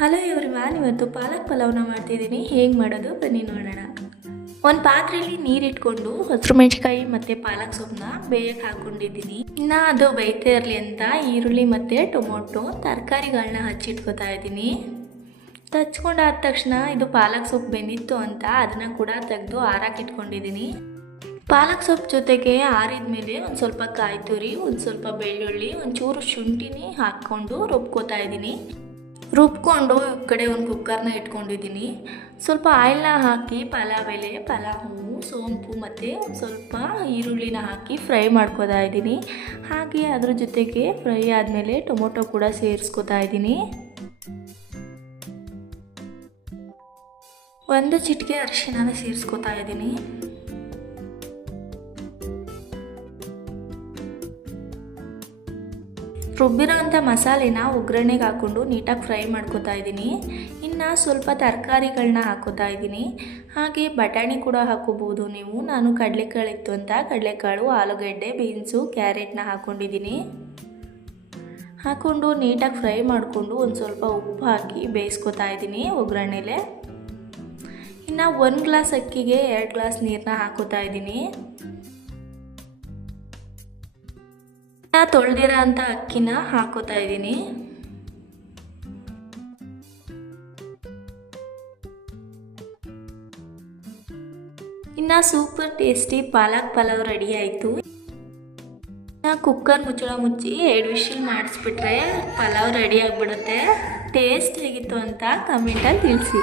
Hello everyone ಇವತ್ತು ಪಾಲಕ್ ಪಲಾವ್ನ ಮಾಡ್ತಿದ್ದೀನಿ. ಹೇಗೆ ಮಾಡೋದು? ಬನ್ನಿ ನೋಡೋಣ. ಒಂದು ಪಾತ್ರೆಯಲ್ಲಿ ನೀರಿಟ್ಕೊಂಡು ಹಸಿರು ಮೆಣಸಿಕಾಯಿ ಮತ್ತು ಪಾಲಕ್ ಸೊಪ್ಪನ್ನ ಬೇಯಕ್ಕೆ ಹಾಕ್ಕೊಂಡಿದ್ದೀನಿ ಇನ್ನು ಅದು ಬೇಯ್ತಾ ಇರಲಿ ಅಂತ ಈರುಳ್ಳಿ ಮತ್ತು ಟೊಮೊಟೊ ತರಕಾರಿಗಳನ್ನ ಹಚ್ಚಿಟ್ಕೋತಾ ಇದ್ದೀನಿ. ತಚ್ಕೊಂಡಾದ ತಕ್ಷಣ ಇದು ಪಾಲಕ್ ಸೊಪ್ಪು ಬೆಂದಿತ್ತು ಅಂತ ಅದನ್ನು ಕೂಡ ತೆಗೆದು ಆರಾಕಿಟ್ಕೊಂಡಿದ್ದೀನಿ ಪಾಲಕ್ ಸೊಪ್ಪು ಜೊತೆಗೆ ಆರಿದ ಮೇಲೆ ಒಂದು ಸ್ವಲ್ಪ ಕಾಯಿ ತುರಿ, ಒಂದು ಸ್ವಲ್ಪ ಬೆಳ್ಳುಳ್ಳಿ, ಒಂಚೂರು ಶುಂಠಿನಿ ಹಾಕ್ಕೊಂಡು ರುಬ್ಕೋತಾ ಇದ್ದೀನಿ. ರುಬ್ಕೊಂಡು ಕಡೆ ಒಂದು ಕುಕ್ಕರ್ನ ಇಟ್ಕೊಂಡಿದ್ದೀನಿ. ಸ್ವಲ್ಪ ಆಯಿಲ್ನ ಹಾಕಿ ಪಲಾವ್ ಎಲೆ ಪಲಾವ್ ಹೂವು ಸೋಂಪು ಮತ್ತು ಸ್ವಲ್ಪ ಈರುಳ್ಳಿನ ಹಾಕಿ ಫ್ರೈ ಮಾಡ್ಕೋತಾ ಇದ್ದೀನಿ. ಹಾಗೆ ಅದ್ರ ಜೊತೆಗೆ ಫ್ರೈ ಆದಮೇಲೆ ಟೊಮೊಟೊ ಕೂಡ ಸೇರಿಸ್ಕೋತಾ ಇದ್ದೀನಿ. ಒಂದು ಚಿಟಿಕೆ ಅರಿಶಿನ ಸೇರಿಸ್ಕೋತಾ ಇದ್ದೀನಿ. ರುಬ್ಬಿರೋ ಅಂಥ ಮಸಾಲೆನ ಒಗ್ಗರಣೆಗೆ ಹಾಕ್ಕೊಂಡು ನೀಟಾಗಿ ಫ್ರೈ ಮಾಡ್ಕೋತಾ ಇದ್ದೀನಿ. ಇನ್ನು ಸ್ವಲ್ಪ ತರಕಾರಿಗಳನ್ನ ಹಾಕೋತಾ ಇದ್ದೀನಿ. ಹಾಗೆ ಬಟಾಣಿ ಕೂಡ ಹಾಕೋಬೋದು ನೀವು. ನಾನು ಕಡಲೆಕಾಳು ಇತ್ತು ಅಂತ. ಕಡಲೆಕಾಳು, ಆಲೂಗಡ್ಡೆ, ಬೀನ್ಸು, ಕ್ಯಾರೆಟ್ನ ಹಾಕ್ಕೊಂಡಿದ್ದೀನಿ ಹಾಕ್ಕೊಂಡು ನೀಟಾಗಿ ಫ್ರೈ ಮಾಡಿಕೊಂಡು ಒಂದು ಸ್ವಲ್ಪ ಉಪ್ಪು ಹಾಕಿ ಬೇಯಿಸ್ಕೊತಾ ಇದ್ದೀನಿ ಒಗ್ಗರಣೆಲೆ. ಇನ್ನು ಒಂದು ಗ್ಲಾಸ್ ಅಕ್ಕಿಗೆ ಎರಡು ಗ್ಲಾಸ್ ನೀರನ್ನ ಹಾಕೋತಾ ಇದ್ದೀನಿ. ತೊಳೆದಿರೋ ಅಂಥ ಅಕ್ಕಿನ ಹಾಕೋತಾ ಇದ್ದೀನಿ. ಇನ್ನು super tasty palak pulao ready ಆಯಿತು. ಕುಕ್ಕರ್ ಮುಚ್ಚಳ ಮುಚ್ಚಿ ಎರಡು ವಿಷಲ್ ಮಾಡಿಸ್ಬಿಟ್ರೆ ಪಲಾವ್ ರೆಡಿ ಆಗಿಬಿಡುತ್ತೆ. ಟೇಸ್ಟ್ ಹೇಗಿತ್ತು ಅಂತ ಕಮೆಂಟಲ್ಲಿ ತಿಳಿಸಿ.